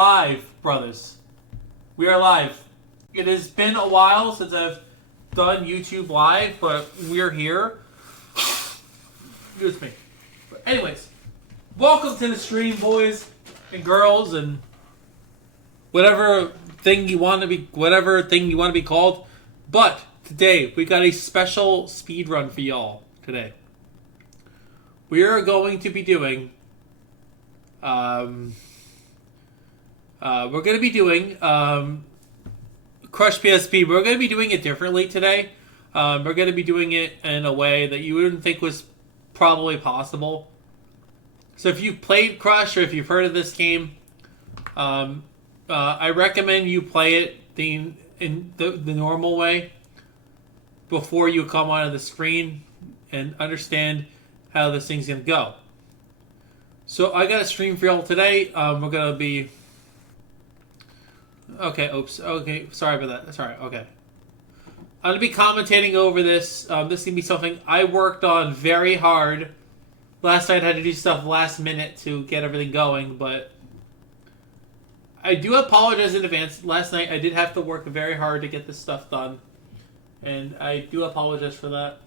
Live, brothers. We are live. It has been a while since I've done YouTube Live, but we're here. Excuse me. But anyways, welcome to the stream, boys and girls, and whatever thing you want to be called. But today we got a special speed run for y'all today. We are going to be doing Crush PSP. We're going to be doing it differently today. We're going to be doing it in a way that you wouldn't think was probably possible. So if you've played Crush or if you've heard of this game, I recommend you play it in the normal way before you come onto the screen and understand how this thing's going to go. So I got a stream for y'all today. We're going to be... Okay, oops. Okay, sorry about that. Sorry, okay. I'm going to be commentating over this. This is going to be something I worked on very hard. Last night I had to do stuff last minute to get everything going, but I do apologize in advance. Last night I did have to work very hard to get this stuff done, and I do apologize for that.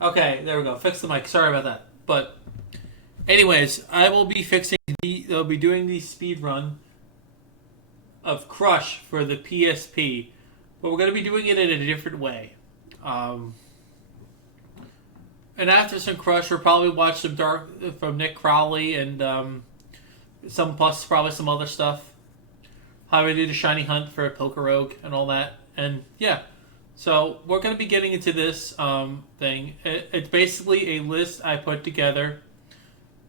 Okay, there we go. Fix the mic. Sorry about that. But, anyways, I will be I'll be doing the speed run of Crush for the PSP, but we're going to be doing it in a different way. And after some Crush, we'll probably watch some Dark from Nick Crowley and probably some other stuff. How we do the Shiny Hunt for a Poker Rogue and all that, and yeah. So we're going to be getting into this thing. It's basically a list I put together,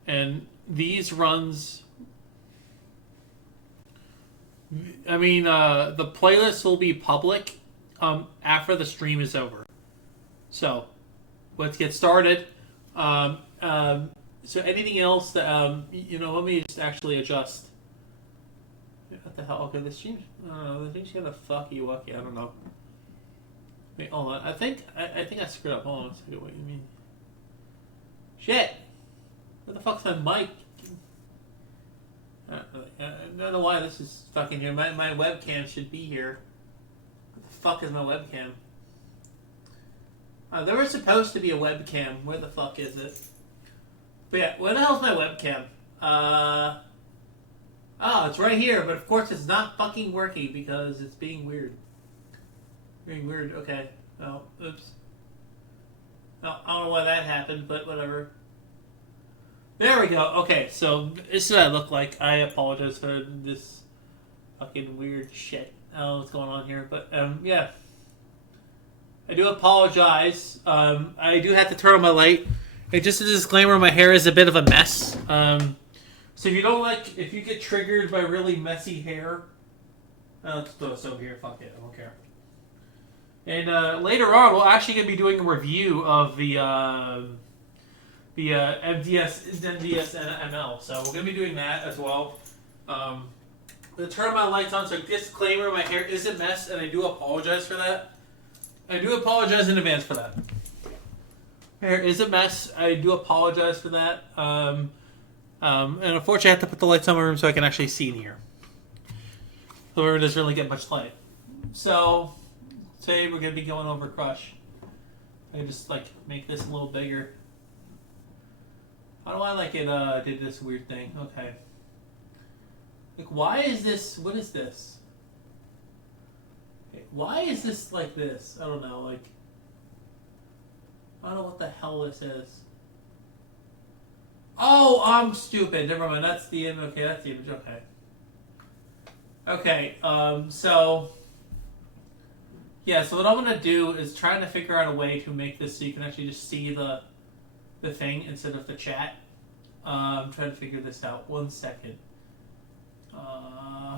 and these runs... the playlist will be public after the stream is over. So, let's get started. So anything else that, let me just actually adjust. What the hell? Okay, the stream's kind of fucky-wucky. I don't know. Wait, hold on. I think I screwed up. Hold on a second. What do you mean? Shit! Where the fuck's my mic? I don't know why this is fucking here. My webcam should be here. What the fuck is my webcam? There was supposed to be a webcam. Where the fuck is it? But yeah, where the hell's my webcam? It's right here, but of course it's not fucking working because it's being weird. Being weird, okay. Oh, oops. No, I don't know why that happened, but whatever. There we go. Okay, so this is what I look like. I apologize for this fucking weird shit. I don't know what's going on here, but yeah. I do apologize. I do have to turn on my light. And just a disclaimer, my hair is a bit of a mess. So if you get triggered by really messy hair, let's throw this over here. Fuck it, I don't care. And later on, we're actually going to be doing a review of the MDS and ML. So we're going to be doing that as well. I'm going to turn my lights on. So disclaimer, my hair is a mess, and I do apologize for that. I do apologize in advance for that. My hair is a mess. I do apologize for that. And unfortunately, I have to put the lights on my room so I can actually see in here. So it doesn't really get much light. So... today we're going to be going over Crush. I just make this a little bigger. How do I did this weird thing? Okay. Why is this, what is this? Why is this like this? I don't know, I don't know what the hell this is. Oh, I'm stupid. Never mind, that's the image. Okay, that's the image, okay. Okay, so... yeah, so what I'm going to do is trying to figure out a way to make this so you can actually just see the thing instead of the chat. I'm trying to figure this out. 1 second.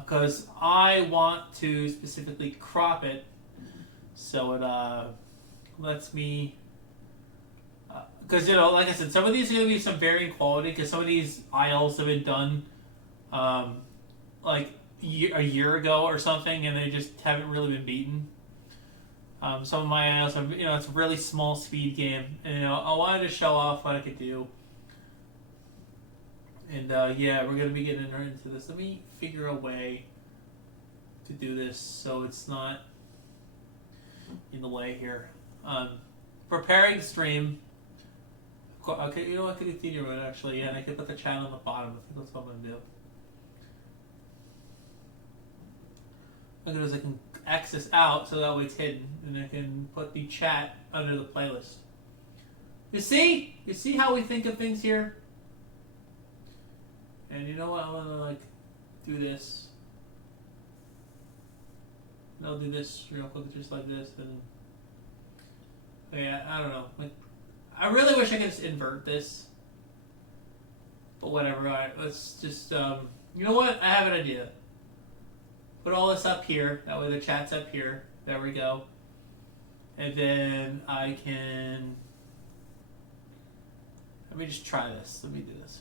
Because I want to specifically crop it so it lets me, because you know, like I said, some of these are gonna be some varying quality because some of these aisles have been done, like a year ago or something, and they just haven't really been beaten. Some of my aisles are, you know, it's a really small speed game, and you know, I wanted to show off what I could do. And yeah, we're gonna be getting right into this. Let me figure a way to do this so it's not in the way here. Preparing stream. Okay, you know what? I could continue it actually. Yeah, and I could put the chat on the bottom. I think that's what I'm gonna do. Look at this. I can access out so that way it's hidden, and I can put the chat under the playlist. You see? You see how we think of things here? And you know what? I'm gonna like do this. And I'll do this real quick, just like this, and yeah, I don't know. Like, I really wish I could just invert this, but whatever. All right, let's just you know what? I have an idea. Put all this up here. That way the chat's up here. There we go. And then I can. Let me just try this. Let me do this.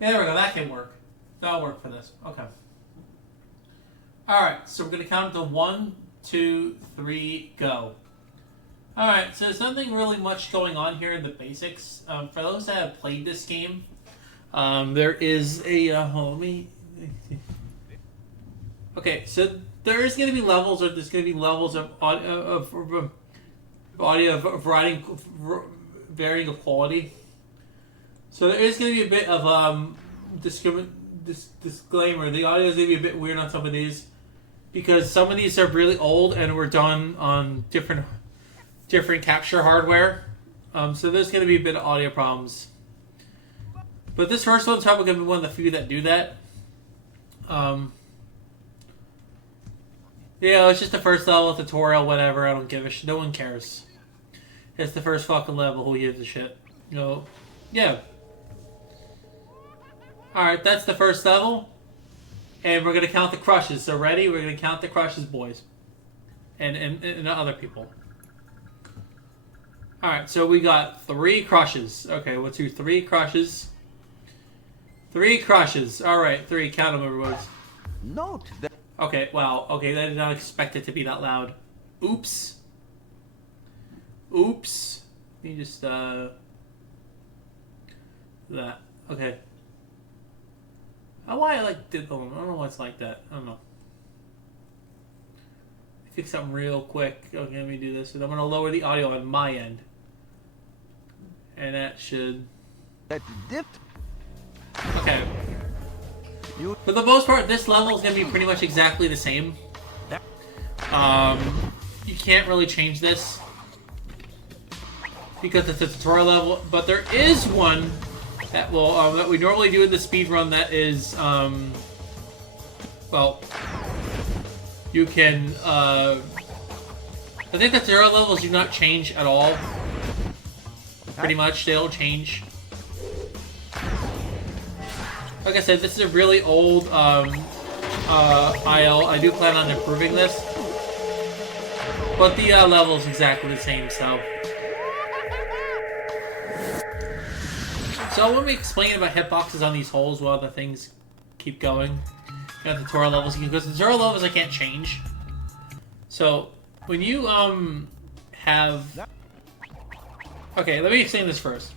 Yeah, there we go. That can work. That'll work for this. Okay. Alright, so we're going to count to 1, 2, 3, go. Alright, so there's nothing really much going on here in the basics. For those that have played this game, there is a... hold on, let me... Okay, so there is going to be levels, or there's going to be levels of audio varying of quality. So there is going to be a bit of disclaimer. The audio is going to be a bit weird on some of these because some of these are really old and were done on different capture hardware. So there's going to be a bit of audio problems. But this first one's probably going to be one of the few that do that. Yeah, it's just the first level tutorial, whatever. I don't give a shit. No one cares. It's the first fucking level. Who gives a shit? You know, yeah. Alright, that's the first level. And we're going to count the crushes. So ready? We're going to count the crushes, boys. And other people. Alright, so we got 3 crushes. Okay, we'll do 3 crushes. 3 crushes. Alright, 3. Count them, everybody. Note that... Okay, wow. Okay, I did not expect it to be that loud. Oops. Oops. Let me just, that. Okay. I don't know why I like did the one. I don't know why it's like that. I don't know. Fix something real quick. Okay, let me do this. And I'm going to lower the audio on my end. And that should... Okay. For the most part, this level is going to be pretty much exactly the same. You can't really change this because it's a tutorial level, but there is one that will that we normally do in the speed run that is well, you can I think the tutorial levels do not change at all. Pretty much, they don't change. Like I said, this is a really old IL. I do plan on improving this, but the level is exactly the same. So let me explain about hitboxes on these holes while the things keep going. You got the tutorial levels, because the tutorial levels I can't change. So when you have... Okay, let me explain this first.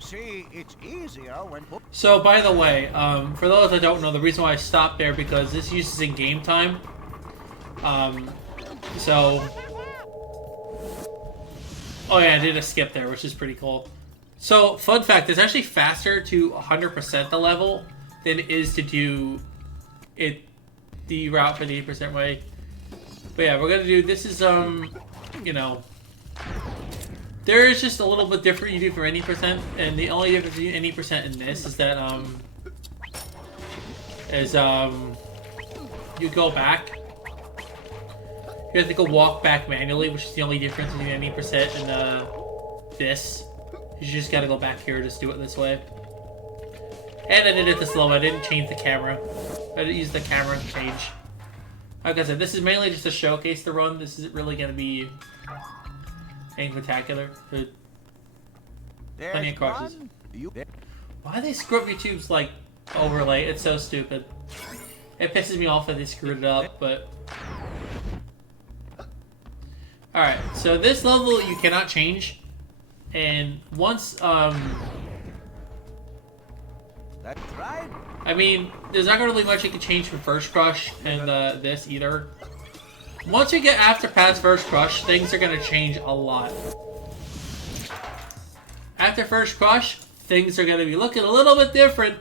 See, it's easier when... So, by the way, for those that don't know, the reason why I stopped there because this uses in game time. So... Oh yeah, I did a skip there, which is pretty cool. So, fun fact, it's actually faster to 100% the level than it is to do it the route for the 8% way. But yeah, we're gonna do, this is, you know... There is just a little bit different you do for any percent, and the only difference between any percent and this is that, you go back. You have to go walk back manually, which is the only difference between any percent and, this. You just gotta go back here, just do it this way. And I did it this low, I didn't change the camera. I didn't use the camera to change. Like I said, this is mainly just a showcase to run. This isn't really going to be anything spectacular. Plenty of crushes. Why do they screw up YouTube's like overlay? It's so stupid. It pisses me off that they screwed it up, but... Alright, so this level you cannot change. And once, That's right. I mean, there's not really much you can change from First Crush and this either. Once you get after past First Crush, things are going to change a lot. After First Crush, things are going to be looking a little bit different.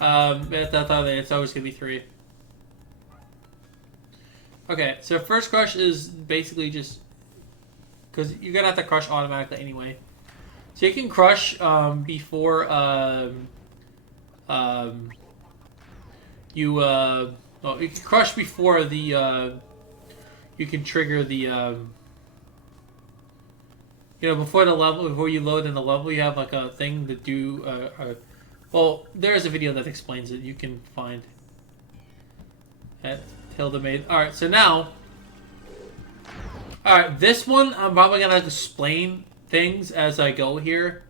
It's always going to be 3. Okay, so First Crush is basically just... Because you're going to have to crush automatically anyway. So you can crush before you can crush before the you can trigger the before the level, before you load in the level, you have like a thing to do. Well, there's a video that explains it. You can find at Hilda made. All right, so now, all right, this one I'm probably gonna explain things as I go here.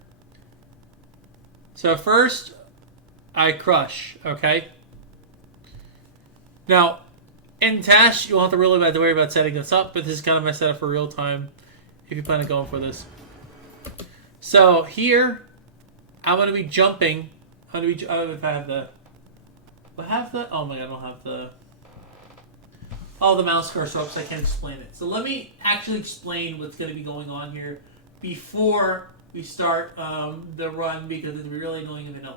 So first, I crush. Okay. Now, in Tash, you won't have to really have to worry about setting this up, but this is kind of my setup for real time if you plan on going for this. So here, I'm going to be jumping. I don't know if I have the... Do I have the... Oh my god, I don't have the... Oh, the mouse cursor up, so I can't explain it. So let me actually explain what's going to be going on here before we start the run, because it's really annoying if I don't.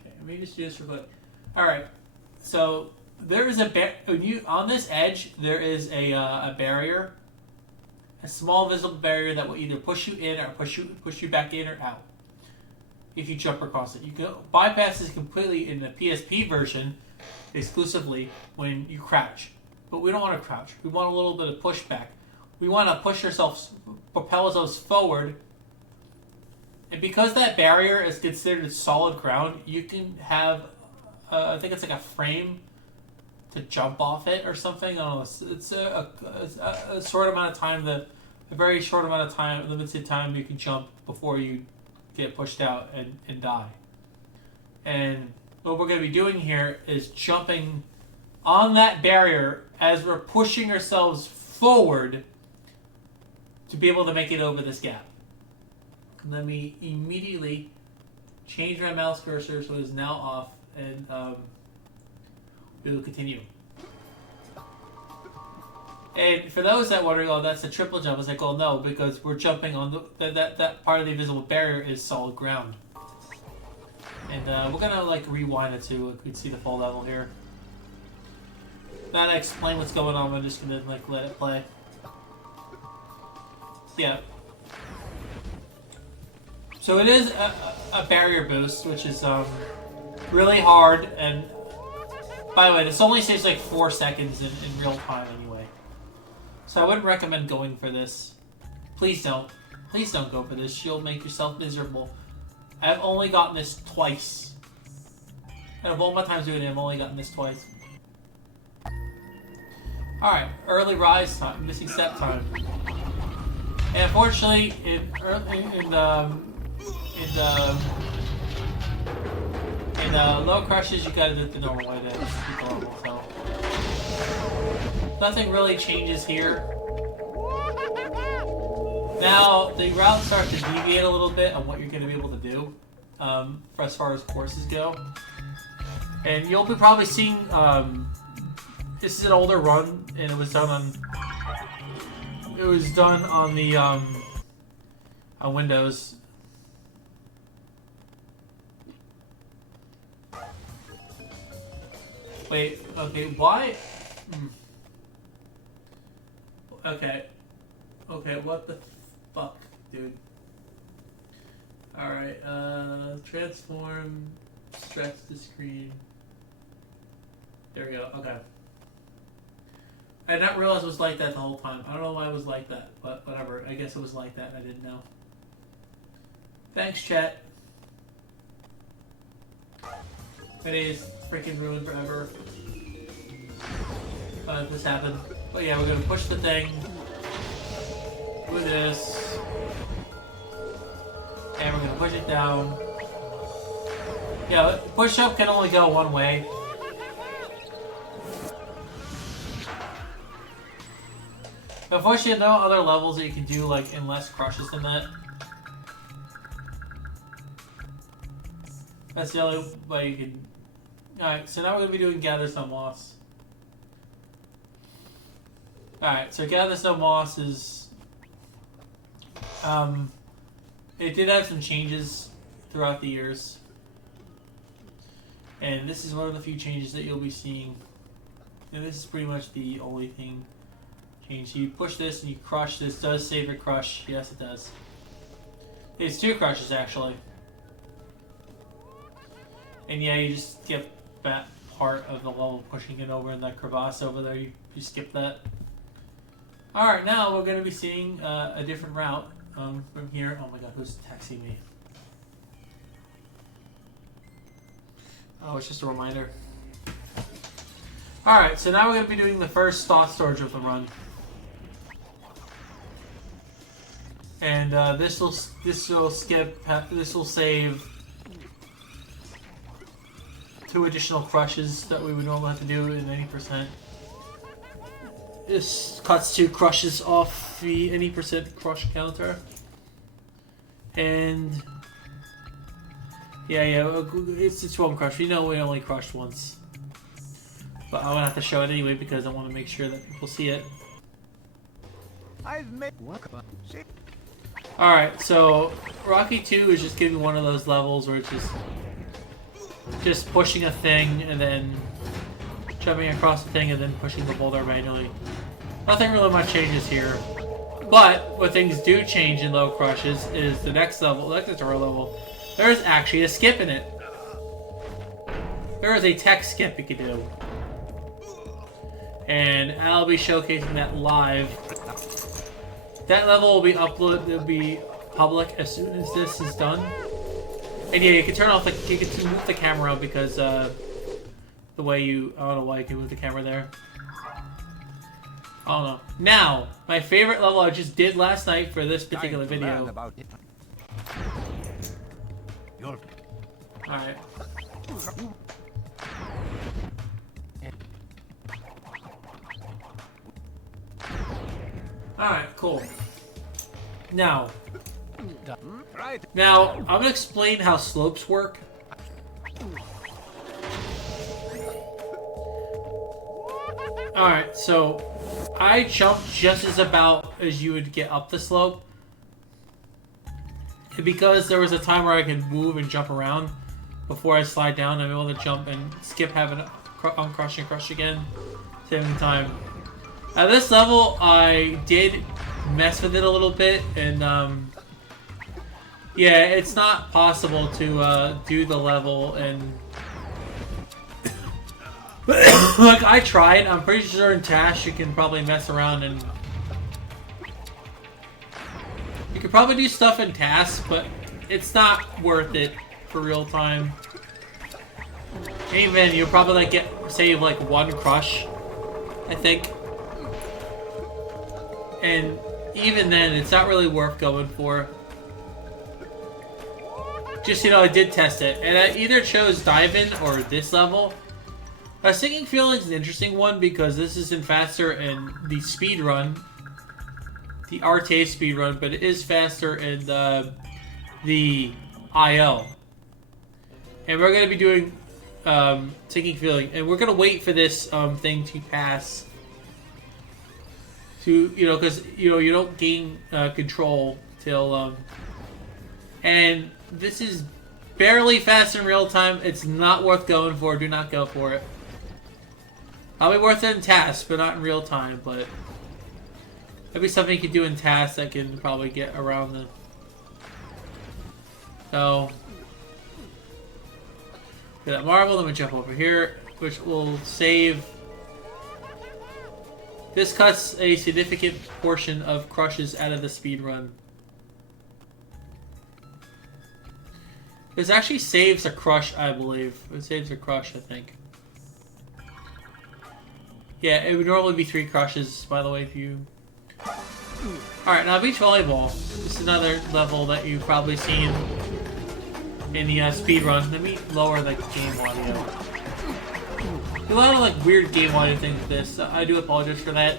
Okay, let me just do this real quick. Alright, so there is on this edge, there is a barrier. A small visible barrier that will either push you in or push you back in or out. If you jump across it. You can bypass this completely in the PSP version, exclusively, when you crouch. But we don't want to crouch. We want a little bit of pushback. We want to push ourselves, propel ourselves forward. And because that barrier is considered solid ground, you can have, I think it's like a frame to jump off it or something. I don't know. It's a short amount of time, a very short amount of time, limited time you can jump before you get pushed out and die. And what we're going to be doing here is jumping on that barrier as we're pushing ourselves forward to be able to make it over this gap. Let me immediately change my mouse cursor so it's now off, and we will continue. And for those that wondering, oh, that's a triple jump, it's like, oh no, because we're jumping on that part of the invisible barrier is solid ground. And we're gonna like rewind it to we can see the full level here. Now to explain what's going on, I'm just gonna like let it play. Yeah. So it is a barrier boost, which is really hard, and by the way, this only saves like 4 seconds in real time anyway. So I wouldn't recommend going for this. Please don't. Please don't go for this. You'll make yourself miserable. I've only gotten this twice. Out of all my times doing it, I've only gotten this twice. Alright, early rise time, missing step time. And unfortunately, in low crushes, you gotta do it the normal way to keep normal, so. Nothing really changes here. Now, the route starts to deviate a little bit on what you're going to be able to do for as far as courses go. And you'll be probably seeing, this is an older run, and it was done on the, on Windows. Wait, okay, why? Okay. Okay, what the fuck, dude? Alright, transform, stretch the screen. There we go, okay. I did not realize it was like that the whole time. I don't know why it was like that, but whatever. I guess it was like that and I didn't know. Thanks, chat. My day is freaking ruined forever. This happened. But yeah, we're gonna push the thing. Do this. And we're gonna push it down. Yeah, push up can only go one way. Unfortunately, no other levels that you can do like in less crushes than that. That's the only way you can. Alright, so now we're gonna be doing Gather Some Moss. Alright, so Gather Some Moss is it did have some changes throughout the years. And this is one of the few changes that you'll be seeing. And this is pretty much the only thing changed. So you push this and you crush. This does save your crush. Yes, it does. It's 2 crushes, actually. And yeah, you just skip that part of the level, pushing it over in that crevasse over there. You skip that. Alright, now we're going to be seeing a different route from here. Oh my god, who's texting me? Oh, it's just a reminder. Alright, so now we're going to be doing the first thought storage of the run. And this will save 2 additional crushes that we would normally have to do in 80%. This cuts 2 crushes off the any percent crush counter. And yeah, it's 1 crush. We know we only crushed once. But I'm gonna have to show it anyway because I want to make sure that people see it. I've made Alright, so Rocky 2 is just giving one of those levels where it's just pushing a thing and then jumping across the thing and then pushing the boulder manually. Nothing really much changes here. But what things do change in low crushes is the next level, the tutorial level. There's actually a skip in it. There is a tech skip you can do. And I'll be showcasing that live. That level will be uploaded, it'll be public as soon as this is done. And yeah, you can turn off you can move the camera because the way you, I don't know why you can move the camera there. I don't know. Now, my favorite level I just did last night for this particular video. Alright. Alright, cool. Now, I'm going to explain how slopes work. Alright, so I jumped just as you would get up the slope. And because there was a time where I could move and jump around before I slide down, I'm able to jump and skip having uncrush and crush again, saving time. At this level, I did mess with it a little bit, and yeah, it's not possible to do the level and like I tried. I'm pretty sure in Tash you can probably mess around and you could probably do stuff in tasks, but it's not worth it for real time. Even you'll probably like save like 1 crush, I think. And even then, it's not really worth going for. Just, you know, I did test it. And I either chose Dive In or this level. Sinking Feeling is an interesting one because this isn't faster in the speed run. The RTA speed run, but it is faster in the IO. And we're going to be doing Sinking Feeling. And we're going to wait for this thing to pass. To, you know, because, you know, you don't gain control till, and this is barely fast in real time. It's not worth going for. Do not go for it. Probably worth it in tasks, but not in real time, but maybe something you can do in tasks that can probably get around the, so, get that marble, then we jump over here, which will save. This cuts a significant portion of crushes out of the speed run. This actually saves a crush, I believe. It saves a crush, I think. Yeah, it would normally be 3 crushes, by the way, if you... Alright, now beach volleyball. This is another level that you've probably seen in the speed run. Let me lower the game audio. A lot of like weird game audio things with this. I do apologize for that.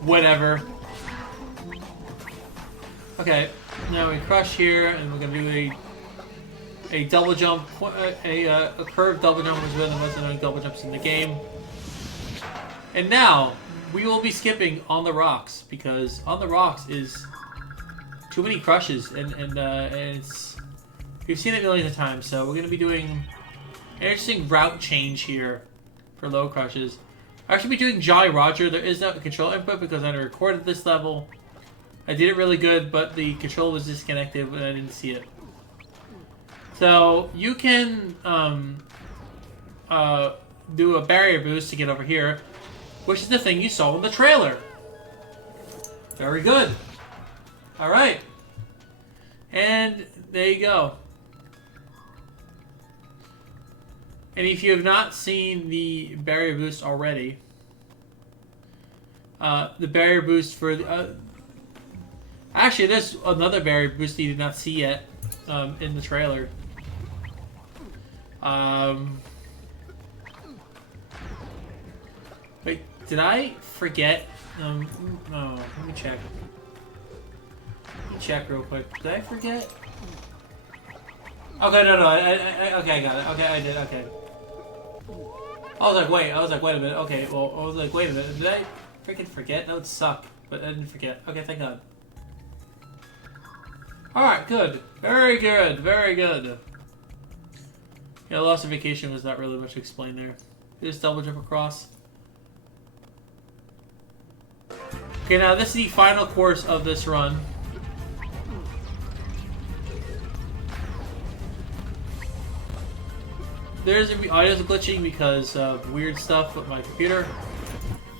Whatever. Okay, now we crush here, and we're gonna do a double jump, a curved double jump, which really wasn't any double jumps in the game. And now we will be skipping on the rocks, because on the rocks is too many crushes, and it's, we've seen it millions of times. So we're gonna be doing an interesting route change here for low crushes. I should be doing Jolly Roger. There is no control input because I recorded this level. I did it really good, but the control was disconnected and I didn't see it. So you can do a barrier boost to get over here, which is the thing you saw in the trailer. Very good. All right. And there you go. And if you have not seen the barrier boost already, the barrier boost for... actually, there's another barrier boost that you did not see yet in the trailer. Wait, did I forget? No, let me check. Let me check real quick. Did I forget? Okay, no, okay, I got it. Okay, I did, okay. I was like, wait a minute. Okay, well, I was like, wait a minute. Did I freaking forget? That would suck, but I didn't forget. Okay, thank God. Alright, good. Very good, very good. Yeah, loss of vacation was not really much to explain there. Just double jump across. Okay, now this is the final course of this run. There's audio's glitching because of weird stuff with my computer.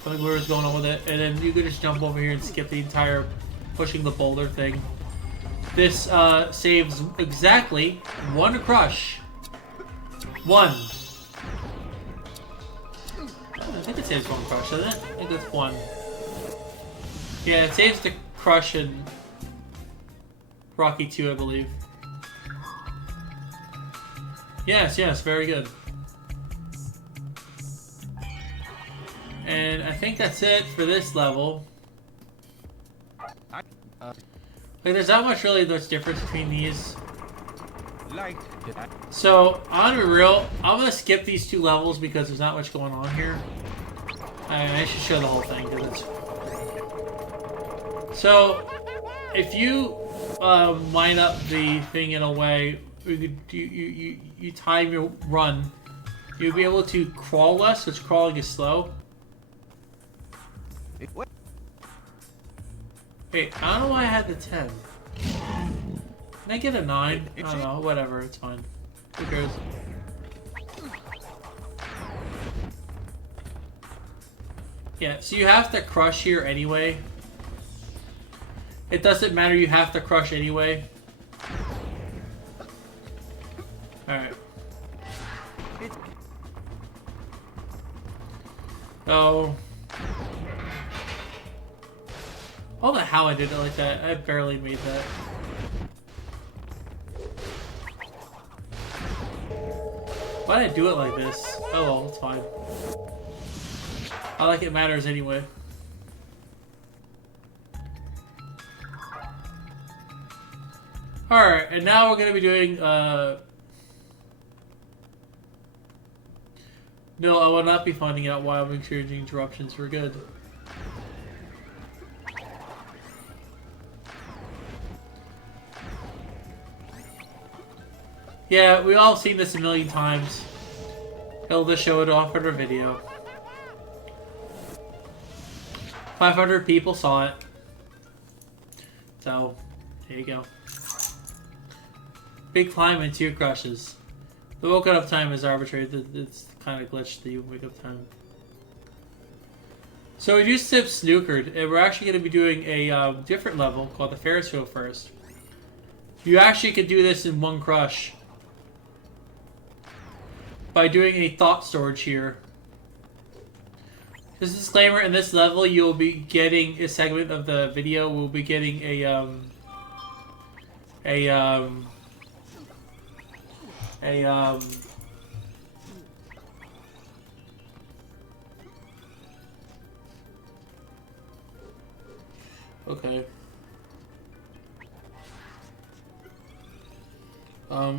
Something weird is going on with it. And then you could just jump over here and skip the entire pushing the boulder thing. This saves exactly 1 crush. 1. I think it saves 1 crush, doesn't it? I think it's 1. Yeah, it saves the crush in Rocky 2, I believe. Yes, yes, very good. And I think that's it for this level. Like, there's not much really much difference between these. So, I'm gonna be real, I'm gonna skip these 2 levels because there's not much going on here. I should show the whole thing, because it's... So, if you line up the thing in a way, you time your run, you'll be able to crawl less, which crawling is slow. Wait, I don't know why I had the 10. Can I get a 9? I don't know, whatever, it's fine. Who cares? Yeah, so you have to crush here anyway. It doesn't matter, you have to crush anyway. Alright. So... I don't know how I did it like that. I barely made that. Why did I do it like this? Oh well, it's fine. I like it matters anyway. Alright, and now we're going to be doing, No, I will not be finding out why I'm experiencing interruptions. We're good. Yeah, we all seen this a million times. He'll just show it off in our video. 500 people saw it. So, there you go. Big climb and 2 crushes. The woke up time is arbitrary. It's kind of glitched, the wake up time. So we do sip snookered, and we're actually going to be doing a different level called the Ferris wheel first. You actually could do this in one crush by doing a thought storage here. Just a disclaimer, in this level you'll be getting a segment of the video. We'll be getting okay.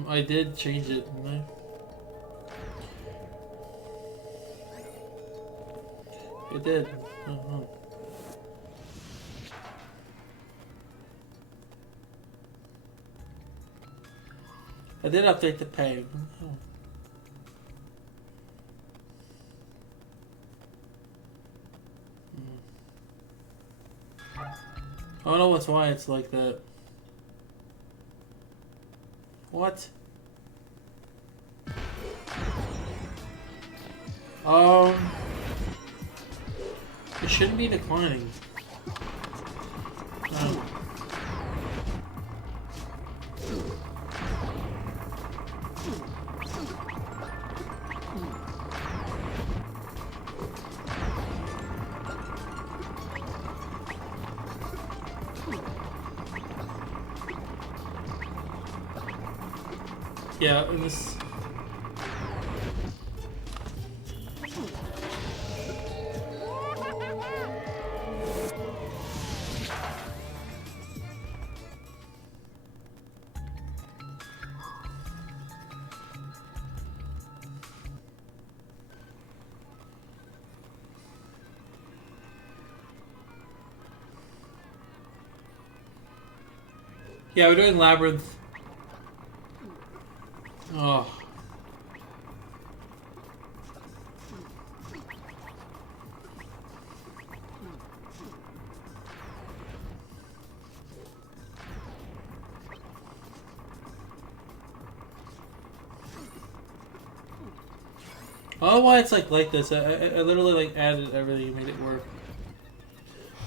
I did change it, didn't I? It did. I did update the pay. I don't know why it's like that. What? It shouldn't be declining. Yeah, and this. Yeah, we're doing Labyrinth. Oh. I don't know why it's like this. I literally like added everything and made it work.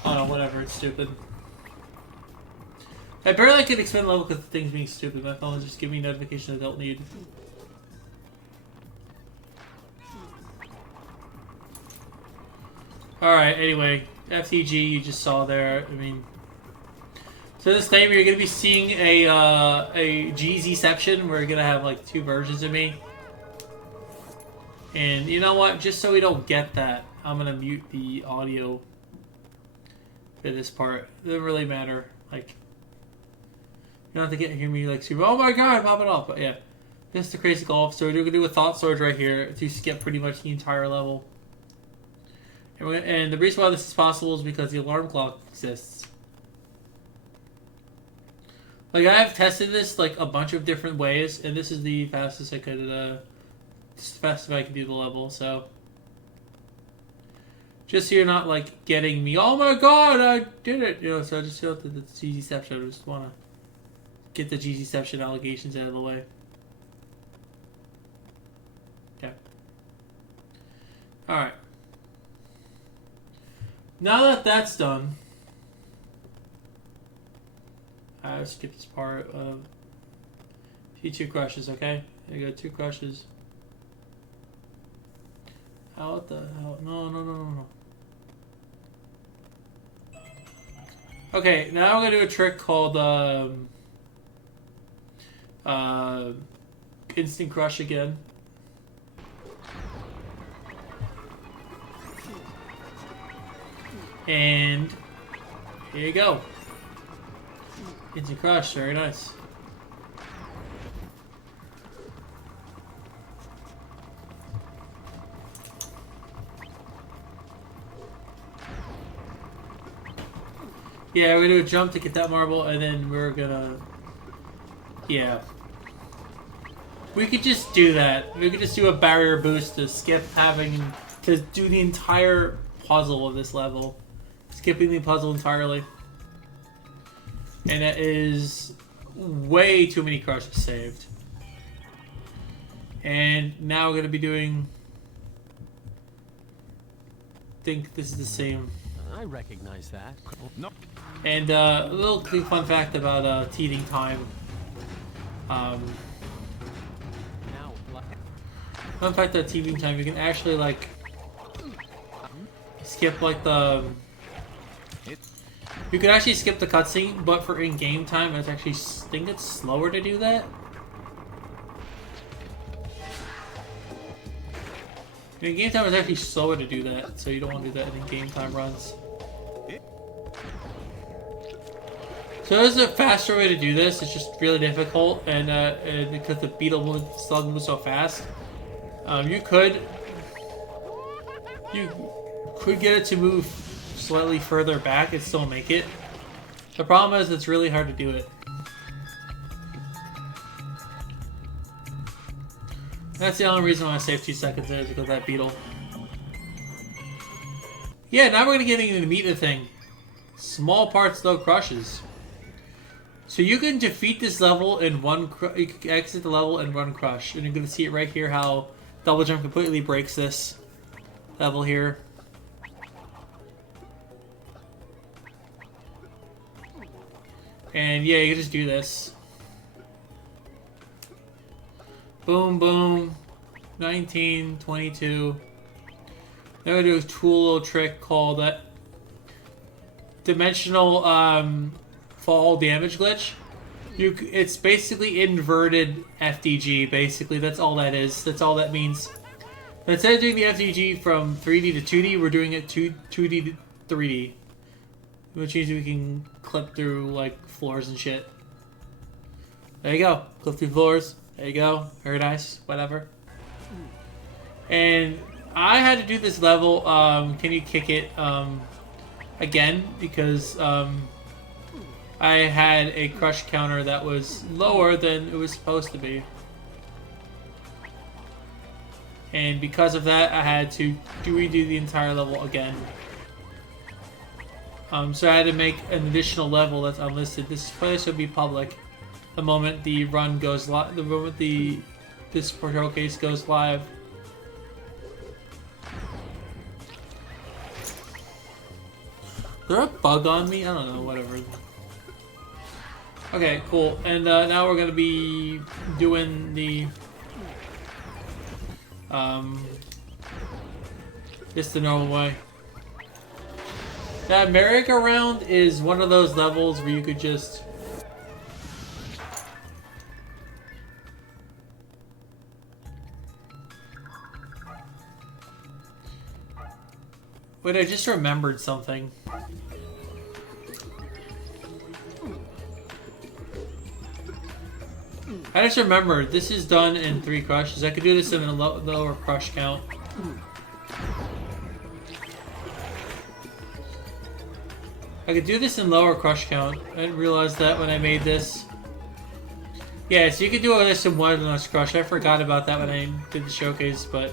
I don't know, whatever, it's stupid. I barely can expand level because the thing's being stupid. My phone is just giving me notifications I don't need. Alright, anyway. FDG you just saw there. I mean... So disclaimer, you're going to be seeing a GZception where you're going to have like two versions of me. And you know what? Just so we don't get that, I'm going to mute the audio for this part. It doesn't really matter. Like... You don't have to hear me like scream, oh my god, pop it off. But yeah, this is the crazy golf. So we're going to do a thought storage right here to skip pretty much the entire level. And the reason why this is possible is because the alarm clock exists. Like, I have tested this like a bunch of different ways, and this is the fastest I could, this is the fastest I could do the level, so. Just so you're not like getting me, oh my god, I did it! You know, so I just feel that it's GZception. I just want to get the GZception allegations out of the way. Okay. Alright. Now that that's done, I skip this part of two crushes, okay? I got two crushes. How the hell? No. Okay, now we're gonna do a trick called instant crush again. And here you go. Instant crush, very nice. Yeah, we're gonna do a jump to get that marble, and then we're gonna... Yeah. We could just do that. We could just do a barrier boost to skip having to do the entire puzzle of this level. Skipping the puzzle entirely. And that is way too many crushes saved. And now we're going to be doing... I think this is the same. I recognize that. No. And a little fun fact about teething time. Fun fact that TV time, you can actually like skip like the. You can actually skip the cutscene, but for in-game time, it's actually I think it's slower to do that. In game time, it's actually slower to do that, so you don't want to do that in game time runs. So there's a faster way to do this. It's just really difficult, and because the beetle slug moves so fast, you could get it to move slightly further back and still make it. The problem is it's really hard to do it. That's the only reason why I saved 2 seconds there, is because of that beetle. Yeah, now we're gonna get into the meat of the thing. Small parts though crushes. So you can defeat this level in one. You can exit the level in one crush, and you're gonna see it right here how double jump completely breaks this level here. And yeah, you can just do this. Boom, boom. 19, 22. Then we're gonna do a cool little trick called dimensional fall damage glitch. It's basically inverted FDG. Basically, that's all that is. That's all that means. But instead of doing the FDG from 3D to 2D, we're doing it 2D to 3D, which means we can clip through like floors and shit. There you go. Clip through floors. There you go. Very nice. Whatever. And I had to do this level. Can you kick it again? Because I had a crush counter that was lower than it was supposed to be. And because of that, I had to redo the entire level again. So I had to make an additional level that's unlisted. This place will be public the moment the run goes live. The moment this showcase goes live. Is there a bug on me? I don't know. Whatever. Okay, cool. And now we're gonna be doing the just the normal way. That merry-go-round is one of those levels where you could just wait, I just remembered something. I just remembered, this is done in 3 crushes. I could do this in a lower crush count. I could do this in lower crush count. I didn't realize that when I made this. Yeah, so you could do this in one less crush. I forgot about that when I did the showcase, but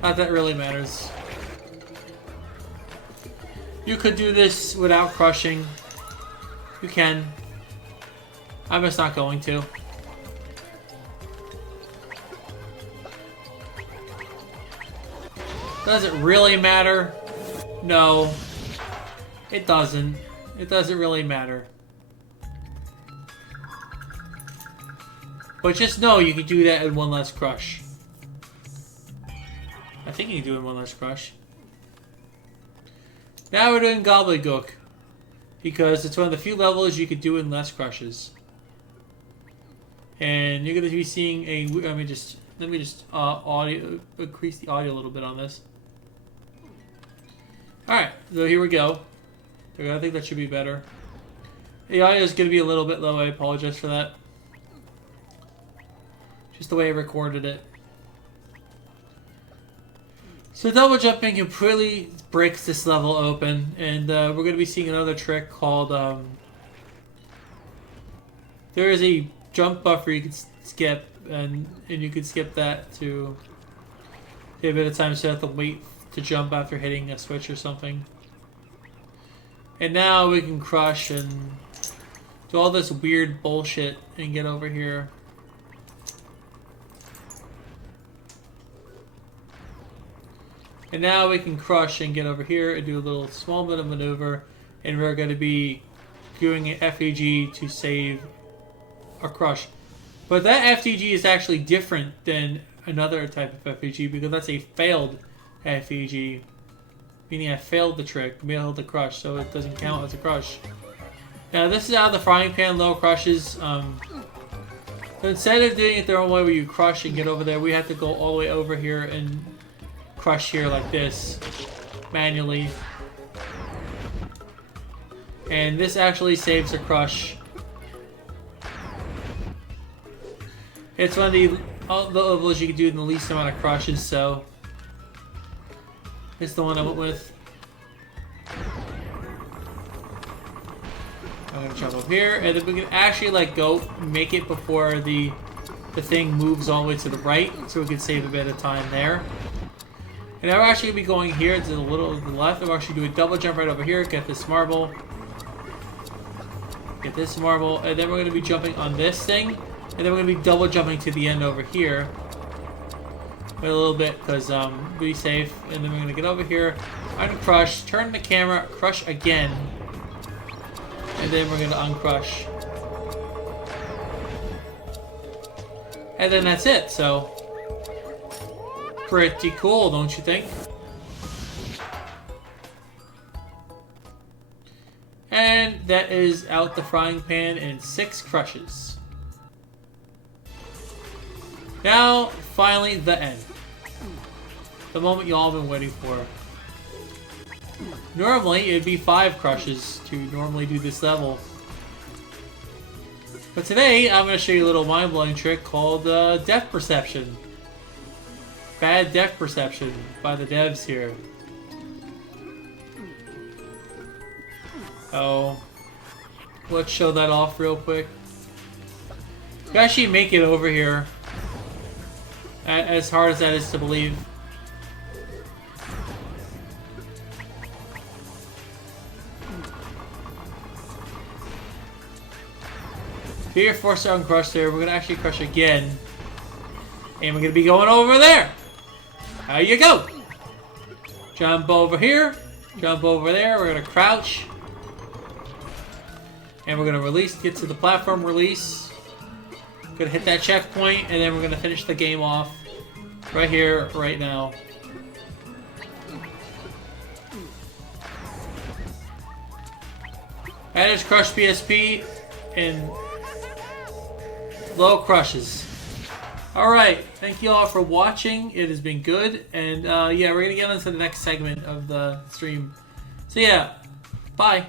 not that really matters. You could do this without crushing. You can. I'm just not going to. Does it really matter? No. It doesn't. It doesn't really matter. But just know you can do that in one less crush. I think you can do it in one less crush. Now we're doing Gobbledygook. Because it's one of the few levels you could do in less crushes. And you're going to be seeing a... Let me just increase the audio a little bit on this. Alright, so here we go. I think that should be better. The audio is going to be a little bit low. I apologize for that. Just the way I recorded it. So double jumping completely breaks this level open. And we're going to be seeing another trick called... there is a jump buffer you can skip. And you can skip that to take a bit of time, so you have to wait to jump after hitting a switch or something. And now we can crush and do all this weird bullshit and get over here. And now we can crush and get over here and do a little small bit of maneuver, and we're going to be doing an FEG to save a crush. But that FDG is actually different than another type of FDG because that's a failed FDG. Meaning I failed the trick, failed the crush, so it doesn't count as a crush. Now this is how the frying pan low crushes. So instead of doing it the wrong way where you crush and get over there, we have to go all the way over here and crush here like this, manually. And this actually saves a crush. It's one of the levels you can do in the least amount of crushes, so it's the one I went with. I'm gonna jump up here, and then we can actually like go make it before the thing moves all the way to the right, so we can save a bit of time there. And now we're actually gonna be going here to the little to the left. I'm actually do a double jump right over here, get this marble, get this marble, and then we're gonna be jumping on this thing, and then we're gonna be double jumping to the end over here. Wait a little bit, because be safe, and then we're gonna get over here, uncrush, turn the camera, crush again, and then we're gonna uncrush. And then that's it, so pretty cool, don't you think? And that is out the frying pan in 6 crushes. Now, finally, the end. The moment you all been waiting for. Normally, it'd be 5 crushes to normally do this level. But today, I'm going to show you a little mind-blowing trick called depth perception. Bad depth perception by the devs here. Oh, let's show that off real quick. You actually make it over here. As hard as that is to believe. Here, force on crush there. We're gonna actually crush again, and we're gonna be going over there. How you go? Jump over here. Jump over there. We're gonna crouch, and we're gonna release. Get to the platform release. Gonna hit that checkpoint, and then we're gonna finish the game off right here, right now. That is Crush PSP and low crushes. Alright, thank you all for watching. It has been good. And yeah, we're going to get into the next segment of the stream. So yeah, bye.